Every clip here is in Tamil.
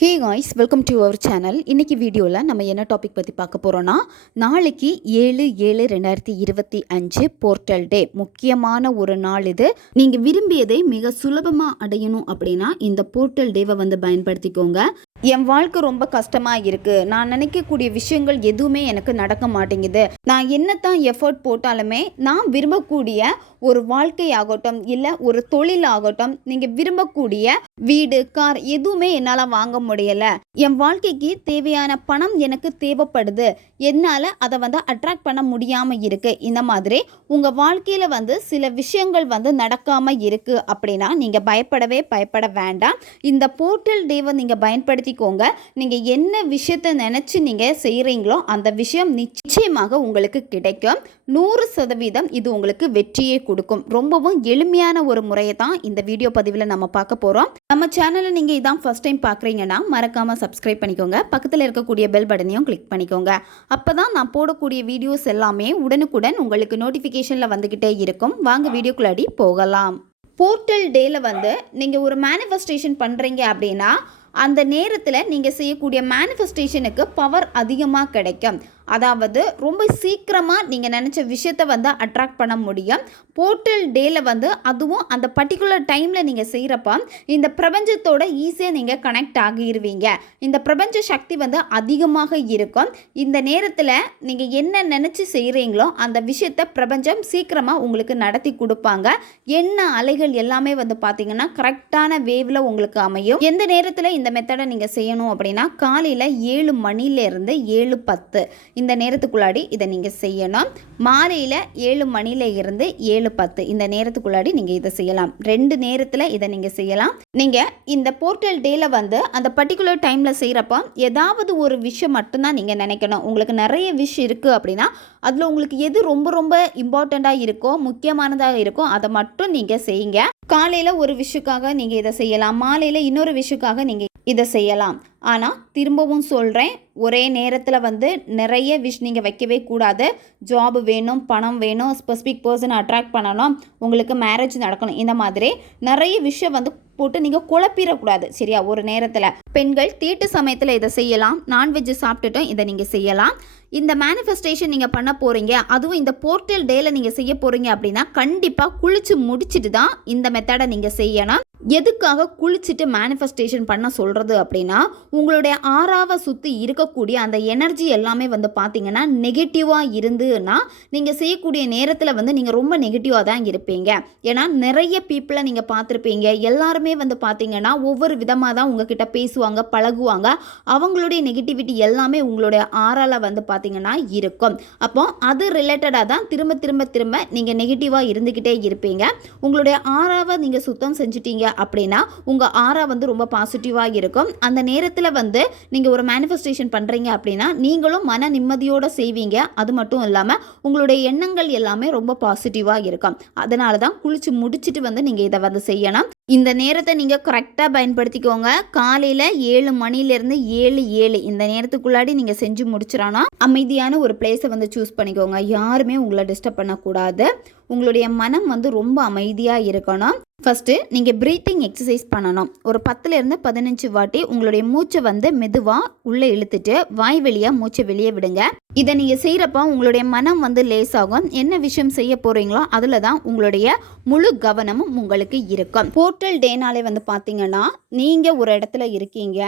Hey guys, welcome to our channel. இன்றைக்கி வீடியோவில் நம்ம என்ன டாபிக் பற்றி பார்க்க போகிறோன்னா, நாளைக்கு 7/7/2025 போர்ட்டல் டே. முக்கியமான ஒரு நாள் இது. நீங்கள் விரும்பியதை மிக சுலபமாக அடையணும் அப்படின்னா இந்த போர்ட்டல் டேவை பயன்படுத்திக்கோங்க. என் வாழ்க்கை ரொம்ப கஷ்டமாக இருக்குது, நான் நினைக்கக்கூடிய விஷயங்கள் எதுவுமே எனக்கு நடக்க மாட்டேங்குது, நான் என்னத்தான் எஃபர்ட் போட்டாலுமே நான் விரும்பக்கூடிய ஒரு வாழ்க்கை ஆகட்டும் இல்லை ஒரு தொழில் ஆகட்டும், நீங்கள் விரும்பக்கூடிய வீடு கார் எதுவுமே என்னால் வாங்க முடியலை, என் வாழ்க்கைக்கு தேவையான பணம் எனக்கு தேவைப்படுது, என்னால் அதை அட்ராக்ட் பண்ண முடியாமல் இருக்குது. இந்த மாதிரி உங்கள் வாழ்க்கையில் சில விஷயங்கள் நடக்காமல் இருக்குது அப்படின்னா நீங்கள் பயப்பட வேண்டாம். இந்த போர்ட்டல் டேவை நீங்கள் பயன்படுத்திக்கோங்க. நீங்கள் என்ன விஷயத்தை நினச்சி நீங்கள் செய்கிறீங்களோ அந்த விஷயம் நிச்சயமாக உங்களுக்கு கிடைக்கும். 100% இது உங்களுக்கு வெற்றியை கொடுக்கும். ரொம்பவும் எளிமையான ஒரு முறையை தான் இந்த வீடியோ பதிவில் நம்ம பார்க்க போகிறோம். நம்ம சேனலை நீங்கள் இதான் ஃபர்ஸ்ட் டைம் பார்க்குறீங்கன்னா மறக்காமல் சப்ஸ்கிரைப் பண்ணிக்கோங்க. பக்கத்தில் இருக்கக்கூடிய பெல் பட்டனையும் கிளிக் பண்ணிக்கோங்க. அப்போ தான் நான் போடக்கூடிய வீடியோஸ் எல்லாமே உடனுக்குடன் உங்களுக்கு நோட்டிஃபிகேஷனில் வந்துக்கிட்டே இருக்கும். வாங்க வீடியோக்குள்ளாடி போகலாம். போர்ட்டல் டேயில் நீங்கள் ஒரு மேனிஃபெஸ்டேஷன் பண்ணுறீங்க அப்படின்னா அந்த நேரத்தில் நீங்கள் செய்யக்கூடிய மேனிஃபெஸ்டேஷனுக்கு பவர் அதிகமாக கிடைக்கும். அதாவது ரொம்ப சீக்கிரமாக நீங்கள் நினச்ச விஷயத்தை அட்ராக்ட் பண்ண முடியும். போர்ட்டல் டேயில் அதுவும் அந்த பர்டிகுலர் டைமில் நீங்கள் செய்கிறப்ப இந்த பிரபஞ்சத்தோட ஈஸியாக நீங்கள் கனெக்ட் ஆகிடுவீங்க. இந்த பிரபஞ்ச சக்தி அதிகமாக இருக்கும். இந்த நேரத்தில் நீங்கள் என்ன நினச்சி செய்கிறீங்களோ அந்த விஷயத்தை பிரபஞ்சம் சீக்கிரமாக உங்களுக்கு நடத்தி கொடுப்பாங்க. என்ன அலைகள் எல்லாமே பார்த்தீங்கன்னா கரெக்டான வேவில் உங்களுக்கு அமையும். எந்த நேரத்தில் இந்த மெத்தடை நீங்கள் செய்யணும் அப்படின்னா காலையில் 7 மணிலேருந்து 7:10 இந்த நேரத்துக்குள்ளாடி இதை நீங்கள் செய்யணும். மாலையில் 7 மணியில் இருந்து 7:10 இந்த நேரத்துக்குள்ளாடி நீங்கள் இதை செய்யலாம். 2 நேரத்தில் இதை நீங்கள் செய்யலாம். நீங்கள் இந்த போர்ட்டல் டேயில் அந்த பர்டிகுலர் டைமில் செய்கிறப்ப ஏதாவது ஒரு விஷயம் மட்டும்தான் நீங்கள் நினைக்கணும். உங்களுக்கு நிறைய விஷயம் இருக்குது அப்படின்னா அதில் உங்களுக்கு எது ரொம்ப ரொம்ப இம்பார்ட்டண்ட்டாக இருக்கோ முக்கியமானதாக இருக்கோ அதை மட்டும் நீங்கள் செய்யுங்க. காலையில் ஒரு விஷயக்காக நீங்கள் இதை செய்யலாம், மாலையில் இன்னொரு விஷயக்காக நீங்கள் இதை செய்யலாம். ஆனால் திரும்பவும் சொல்கிறேன், ஒரே நேரத்தில் நிறைய நீங்கள் வைக்கவே கூடாது. ஜாப் வேணும், பணம் வேணும், ஸ்பெசிஃபிக் பர்சனை அட்ராக்ட் பண்ணணும், உங்களுக்கு மேரேஜ் நடக்கணும், இந்த மாதிரி நிறைய விஷயம் போட்டு நீங்கள் குழப்பிடக்கூடாது. சரியா? ஒரு நேரத்தில் பெண்கள் தீட்டு சமயத்தில் இதை செய்யலாம், நான்வெஜ் சாப்பிட்டுட்டும் இதை நீங்கள் செய்யலாம். இந்த மேனிஃபெஸ்டேஷன் நீங்கள் பண்ண போகிறீங்க, அதுவும் இந்த போர்ட்டல் டேயில் நீங்கள் செய்ய போகிறீங்க அப்படின்னா கண்டிப்பாக குளிச்சு முடிச்சுட்டு தான் இந்த மெத்தடை நீங்கள் செய்யணும். எதுக்காக குளிச்சுட்டு மேனிஃபெஸ்டேஷன் பண்ண சொல்கிறது அப்படின்னா உங்களுடைய 6ஆவை சுற்றி இருக்கக்கூடிய அந்த எனர்ஜி எல்லாமே பார்த்தீங்கன்னா நெகட்டிவாக இருந்துன்னா நீங்கள் செய்யக்கூடிய நேரத்தில் நீங்கள் ரொம்ப நெகட்டிவாக தான் இருப்பீங்க. ஏன்னா நிறைய பீப்புளை நீங்கள் பார்த்துருப்பீங்க, எல்லாருமே பார்த்தீங்கன்னா ஒவ்வொரு விதமாக தான் உங்ககிட்ட பேசுவாங்க, பழகுவாங்க. அவங்களுடைய நெகட்டிவிட்டி எல்லாமே உங்களுடைய 6ஆல் பார்த்தீங்கன்னா இருக்கும். அப்போ அது ரிலேட்டடாக தான் திரும்ப திரும்ப திரும்ப நீங்கள் நெகட்டிவாக இருந்துக்கிட்டே இருப்பீங்க. உங்களுடைய 6ஆவை நீங்கள் சுத்தம் செஞ்சுட்டீங்க அப்படின்னா உங்கள் 6ஆ ரொம்ப பாசிட்டிவாக இருக்கும். அந்த நேரத்தில் நீங்கள் ஒரு மேனிஃபெஸ்டேஷன் பண்ணுறீங்க அப்படின்னா நீங்களும் மன நிம்மதியோடு செய்வீங்க. அது மட்டும் இல்லாமல் உங்களுடைய எண்ணங்கள் எல்லாமே ரொம்ப பாசிட்டிவாக இருக்கும். அதனால தான் குளிச்சு முடிச்சுட்டு நீங்கள் இதை செய்யணும். இந்த நேரத்தை நீங்கள் கரெக்டாக பயன்படுத்திக்கோங்க. காலையில் 7 மணிலேருந்து 7:07 இந்த நேரத்துக்குள்ளாடி நீங்கள் செஞ்சு முடிச்சிடணும். அமைதியான ஒரு பிளேஸை சூஸ் பண்ணிக்கோங்க. யாருமே உங்களை டிஸ்டர்ப் பண்ணக்கூடாது. உங்களுடைய மனம் ரொம்ப அமைதியாக இருக்கணும். ஃபஸ்ட்டு நீங்கள் ப்ரீத்திங் எக்ஸசைஸ் பண்ணணும். ஒரு 10லேருந்து 15 வாட்டி உங்களுடைய மூச்சை மெதுவாக உள்ளே இழுத்துட்டு வாய் வழியாக மூச்சை வெளியே விடுங்க. இதை நீங்கள் செய்கிறப்ப உங்களுடைய மனம் லேசாகும். என்ன விஷயம் செய்ய போகிறீங்களோ அதில் தான் உங்களுடைய முழு கவனமும் உங்களுக்கு இருக்கும். போர்ட்டல் டேனாலே பார்த்தீங்கன்னா நீங்கள் ஒரு இடத்துல இருக்கீங்க,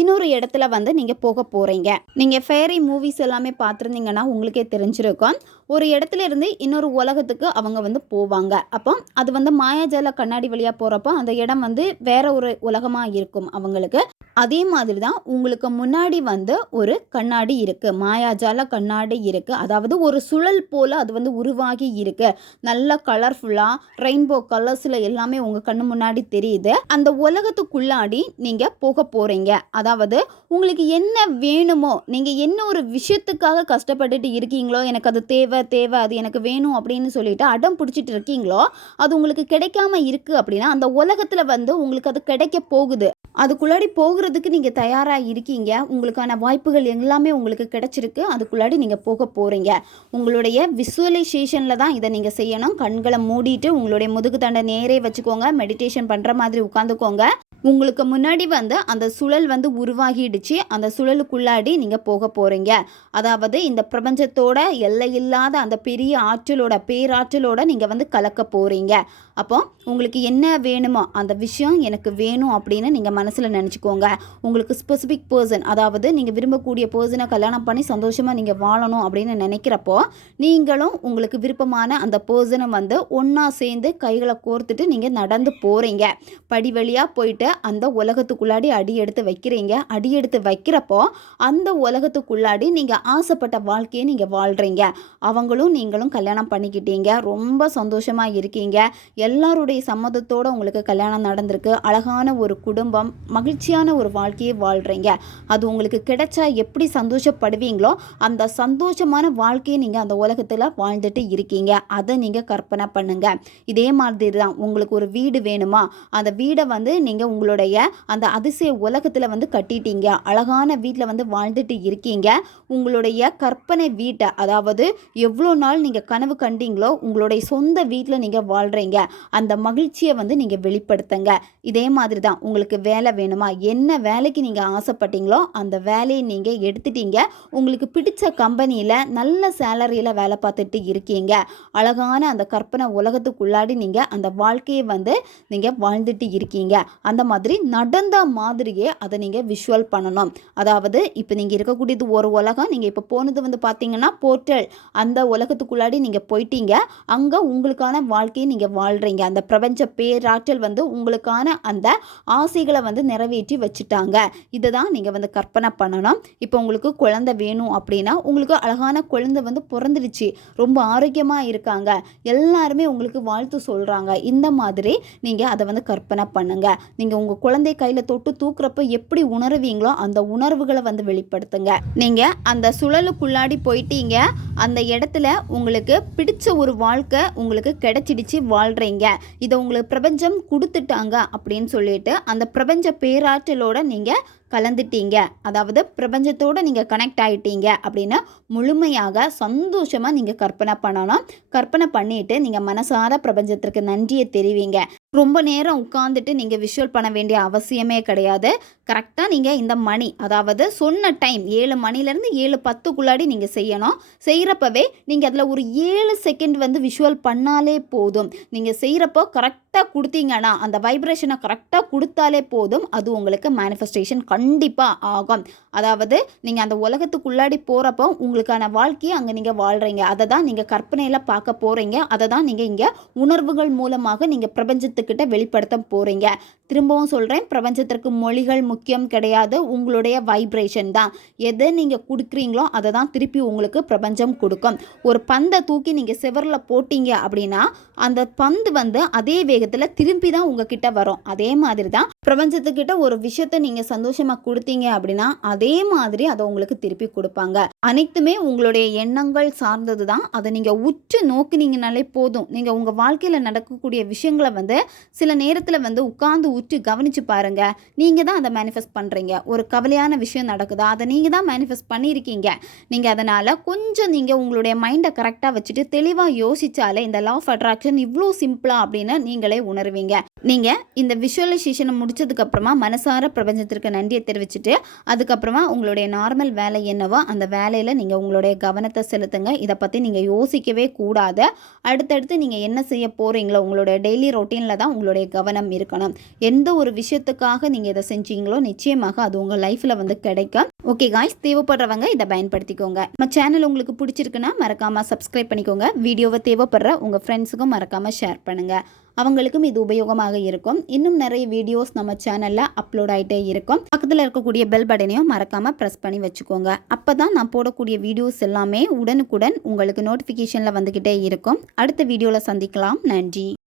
இன்னொரு இடத்துல நீங்கள் போக போகிறீங்க. நீங்கள் ஃபேரி மூவிஸ் எல்லாமே பார்த்துருந்தீங்கன்னா உங்களுக்கே தெரிஞ்சிருக்கும். ஒரு இடத்துல இருந்து இன்னொரு உலகத்துக்கு அவங்க போவாங்க. அப்போ அது மாயாஜால கண்ணாடி வழியாக போகிறப்போ அந்த இடம் வேற ஒரு உலகமாக இருக்கும் அவங்களுக்கு. அதே மாதிரி தான் உங்களுக்கு முன்னாடி ஒரு கண்ணாடி இருக்குது, மாயாஜால கண்ணாடி இருக்குது. அதாவது ஒரு சுழல் போல் அது உருவாகி இருக்குது. நல்ல கலர்ஃபுல்லாக ரெயின்போ கலர்ஸில் எல்லாமே உங்கள் கண்ணு முன்னாடி தெரியுது. அந்த உலகத்துக்குள்ளாடி நீங்கள் போக போகிறீங்க. அதாவது உங்களுக்கு என்ன வேணுமோ, நீங்கள் என்ன ஒரு விஷயத்துக்காக கஷ்டப்பட்டுட்டு இருக்கீங்களோ, எனக்கு அது தேவை, தேவை, அது எனக்கு வேணும் அப்படின்னு சொல்லிட்டு அடம் பிடிச்சிட்டு இருக்கீங்களோ, அது உங்களுக்கு கிடைக்காம இருக்கு அப்படின்னா, அந்த உலகத்துல வந்து உங்களுக்கு அது கிடைக்க போகுது. அதுக்குள்ளாடி போகிறதுக்கு நீங்க தயாரா இருக்கீங்க. உங்களுக்கான வாய்ப்புகள் எல்லாமே உங்களுக்கு கிடைச்சிருக்கு. அதுக்குள்ளாடி நீங்க போக போறீங்க. உங்களுடைய விசுவலைசேஷன்ல தான் இதை நீங்க செய்யணும். கண்களை மூடிட்டு உங்களுடைய முதுகு தண்டை நேரே வச்சுக்கோங்க. மெடிடேஷன் பண்ற மாதிரி உட்காந்துக்கோங்க. உங்களுக்கு முன்னாடி வந்து அந்த சுழல் வந்து உருவாகிடுச்சு. அந்த சுழலுக்குள்ளாடி நீங்கள் போக போகிறீங்க. அதாவது இந்த பிரபஞ்சத்தோட எல்லையில்லாத அந்த பெரிய ஆற்றலோட பேராற்றலோட நீங்கள் வந்து கலக்க போகிறீங்க. அப்போ உங்களுக்கு என்ன வேணுமோ அந்த விஷயம் எனக்கு வேணும் அப்படின்னு நீங்கள் மனசில் நினச்சிக்கோங்க. உங்களுக்கு ஸ்பெசிஃபிக் பர்சன், அதாவது நீங்கள் விரும்பக்கூடிய பர்சனை கல்யாணம் பண்ணி சந்தோஷமாக நீங்கள் வாழணும் அப்படின்னு நினைக்கிறப்போ, நீங்களும் உங்களுக்கு விருப்பமான அந்த பர்சனை வந்து ஒன்றா சேர்ந்து கைகளை கோர்த்துட்டு நீங்கள் நடந்து போகிறீங்க. படி வழியாக போயிட்டு அந்த உலகத்துக்குள்ளாடி அடி எடுத்து வைக்கிறீங்க. அடி எடுத்து வைக்கிறப்போ அந்த உலகத்துக்குள்ளாடி நீங்கள் ஆசைப்பட்ட வாழ்க்கையை நீங்கள் வாழ்கிறீங்க. அவங்களும் நீங்களும் கல்யாணம் பண்ணிக்கிட்டீங்க. ரொம்ப சந்தோஷமாக இருக்கீங்க. எல்லாருடைய சம்மதத்தோடு உங்களுக்கு கல்யாணம் நடந்திருக்கு. அழகான ஒரு குடும்பம், மகிழ்ச்சியான ஒரு வாழ்க்கையை வாழ்கிறீங்க. அது உங்களுக்கு கிடைச்சா எப்படி சந்தோஷப்படுவீங்களோ அந்த சந்தோஷமான வாழ்க்கையை நீங்கள் அந்த உலகத்தில் வாழ்ந்துட்டு இருக்கீங்க. அதை நீங்கள் கற்பனை பண்ணுங்க. இதே மாதிரி தான் உங்களுக்கு ஒரு வீடு வேணுமா, அந்த வீடை வந்து நீங்கள் உங்களுடைய அந்த அதிசய உலகத்தில் வந்து கட்டிட்டீங்க. அழகான வீட்டில் வந்து வாழ்ந்துட்டு இருக்கீங்க. உங்களுடைய கற்பனை வீட்டை, அதாவது எவ்வளோ நாள் நீங்கள் கனவு கண்டீங்களோ உங்களுடைய சொந்த வீட்டில் நீங்கள் வாழ்கிறீங்க. அந்த மகிழ்ச்சியை வந்து நீங்கள் வெளிப்படுத்துங்க. இதே மாதிரி தான் உங்களுக்கு வேலை வேணுமா, என்ன வேலைக்கு நீங்கள் ஆசைப்பட்டீங்களோ அந்த வேலையை நீங்கள் எடுத்துட்டீங்க. உங்களுக்கு பிடிச்ச கம்பெனியில் நல்ல சேலரியில் வேலை பார்த்துட்டு இருக்கீங்க. அழகான அந்த கற்பனை உலகத்துக்குள்ளாடி நீங்கள் அந்த வாழ்க்கையை வந்து நீங்கள் வாழ்ந்துட்டு இருக்கீங்க. அந்த மாதிரி நடந்த மாதிரியே அதை நீங்கள் விஷுவல் பண்ணணும். அதாவது இப்போ நீங்கள் இருக்கக்கூடியது ஒரு உலகம், நீங்கள் இப்போ போனது வந்து பார்த்தீங்கன்னா போர்ட்டல். அந்த உலகத்துக்குள்ளாடி நீங்கள் போயிட்டீங்க. அங்கே உங்களுக்கான வாழ்க்கையை நீங்கள் வாழ்கிறீங்க. அந்த பிரபஞ்ச பேராற்றல் வந்து உங்களுக்கான அந்த ஆசைகளை வந்து நிறைவேற்றி வச்சுட்டாங்க. இதை தான் நீங்கள் வந்து கற்பனை பண்ணணும். இப்போ உங்களுக்கு குழந்தை வேணும் அப்படின்னா, உங்களுக்கு அழகான குழந்தை வந்து பிறந்துடுச்சு, ரொம்ப ஆரோக்கியமாக இருக்காங்க, எல்லாருமே உங்களுக்கு வாழ்த்து சொல்கிறாங்க. இந்த மாதிரி நீங்கள் அதை வந்து கற்பனை பண்ணுங்க. நீங்கள் உங்கள் குழந்தை கையில் தொட்டு தூக்குறப்ப எப்படி உணர்வீங்களோ அந்த உணர்வுகளை வந்து வெளிப்படுத்துங்க. நீங்கள் அந்த சுழலுக்குள்ளாடி போயிட்டீங்க. அந்த இடத்துல உங்களுக்கு பிடிச்ச ஒரு வாழ்க்கை உங்களுக்கு கிடைச்சிடுச்சு, வாழ்கிறீங்க. இதை உங்களுக்கு பிரபஞ்சம் கொடுத்துட்டாங்க அப்படின்னு சொல்லிட்டு அந்த பிரபஞ்ச பேராற்றலோட நீங்கள் கலந்துட்டீங்க. அதாவது பிரபஞ்சத்தோடு நீங்கள் கனெக்ட் ஆகிட்டீங்க அப்படின்னா முழுமையாக சந்தோஷமாக நீங்கள் கற்பனை பண்ணணும். கற்பனை பண்ணிவிட்டு நீங்கள் மனசார பிரபஞ்சத்திற்கு நன்றியை தெரிவிங்க. ரொம்ப நேரம் உட்காந்துட்டு நீங்கள் விஷுவல் பண்ண வேண்டிய அவசியமே கிடையாது. கரெக்டாக நீங்கள் இந்த மணி, அதாவது சொன்ன டைம் 7 மணிலேருந்து 7:10க்குள்ளாடி நீங்கள் செய்யணும். செய்கிறப்பவே நீங்கள் அதில் ஒரு 7 செகண்ட் வந்து விஷுவல் பண்ணாலே போதும். நீங்கள் செய்கிறப்போ கரெக்டாக கொடுத்தீங்கன்னா, அந்த வைப்ரேஷனை கரெக்டாக கொடுத்தாலே போதும், அது உங்களுக்கு மேனிஃபெஸ்டேஷன் கண்டிப்பாக ஆகும். அதாவது நீங்கள் அந்த உலகத்துக்குள்ளாடி போகிறப்போ உங்களுக்கான வாழ்க்கையை அங்கே நீங்கள் வாழ்கிறீங்க. அதை தான் நீங்கள் கற்பனையில் பார்க்க போகிறீங்க. அதை தான் நீங்கள் இங்கே உணர்வுகள் மூலமாக நீங்கள் பிரபஞ்சத்துக்கிட்ட வெளிப்படுத்த போகிறீங்க. திரும்பவும் சொல்கிறேன், பிரபஞ்சத்திற்கு மொழிகள் முக்கியம் கிடையாது, உங்களுடைய வைப்ரேஷன் தான். எதை நீங்கள் கொடுக்குறீங்களோ அதை தான் திருப்பி உங்களுக்கு பிரபஞ்சம் கொடுக்கும். ஒரு பந்தை தூக்கி நீங்கள் செவரில் போட்டீங்க அப்படின்னா அந்த பந்து வந்து அதே வேகத்தில் திரும்பி தான் உங்ககிட்ட வரும். அதே மாதிரி தான் பிரபஞ்சத்துக்கிட்ட ஒரு விஷயத்தை நீங்கள் சந்தோஷமாக கொடுத்தீங்க அப்படின்னா அதே மாதிரி அதை உங்களுக்கு திருப்பி கொடுப்பாங்க. அனைத்துமே உங்களுடைய எண்ணங்கள் சார்ந்தது தான். அதை நீங்கள் உற்று நோக்கினீங்கனாலே போதும். நீங்கள் உங்கள் வாழ்க்கையில் நடக்கக்கூடிய விஷயங்களை வந்து சில நேரத்தில் வந்து உட்கார்ந்து உற்று கவனித்து பாருங்கள். நீங்கள் தான் அதை மேனிஃபெஸ்ட் பண்ணுறீங்க. ஒரு கவலையான விஷயம் நடக்குதா, அதை நீங்கள் தான் மேனிஃபெஸ்ட் பண்ணியிருக்கீங்க. நீங்கள் அதனால் கொஞ்சம் நீங்கள் உங்களுடைய மைண்டை கரெக்டாக வச்சுட்டு தெளிவாக யோசித்தாலே இந்த லா ஆஃப் அட்ராக்ஷன் இவ்வளோ சிம்பிளா அப்படின்னு நீங்களே உணர்வீங்க. நீங்கள் இந்த விஷுவலைசேஷனை முடிச்சதுக்கப்புறமா மனசார பிரபஞ்சத்திற்கு நன்றியை தெரிவிச்சுட்டு அதுக்கப்புறமா உங்களுடைய நார்மல் வேலை என்னவோ அந்த வேலையில் நீங்கள் உங்களுடைய கவனத்தை செலுத்துங்க. இதை பற்றி நீங்கள் யோசிக்கவே கூடாது. அடுத்தடுத்து நீங்கள் என்ன செய்ய போகிறீங்களோ உங்களுடைய டெய்லி ரொட்டீனில் தான் உங்களுடைய கவனம் இருக்கணும். எந்த ஒரு விஷயத்துக்காக நீங்கள் இதை செஞ்சீங்களோ நிச்சயமாக அது உங்கள் லைஃப்பில் வந்து கிடைக்கும். ஓகே காய்ஸ், தேவைப்படுறவங்க இதை பயன்படுத்திக்கோங்க. நம்ம சேனல் உங்களுக்கு பிடிச்சிருக்குன்னா மறக்காமல் சப்ஸ்கிரைப் பண்ணிக்கோங்க. வீடியோவை தேவைப்படுற உங்கள் ஃப்ரெண்ட்ஸுக்கும் மறக்காமல் ஷேர் பண்ணுங்கள். அவங்களுக்கும் இது உபயோகமாக இருக்கும். இன்னும் நிறைய வீடியோஸ் நம்ம சேனலில் அப்லோட் ஆகிட்டே இருக்கும். பக்கத்தில் இருக்கக்கூடிய பெல் பட்டனையும் மறக்காமல் ப்ரெஸ் பண்ணி வச்சுக்கோங்க. அப்போ தான் நான் போடக்கூடிய வீடியோஸ் எல்லாமே உடனுக்குடன் உங்களுக்கு நோட்டிஃபிகேஷனில் வந்துக்கிட்டே இருக்கும். அடுத்த வீடியோவில் சந்திக்கலாம். நன்றி.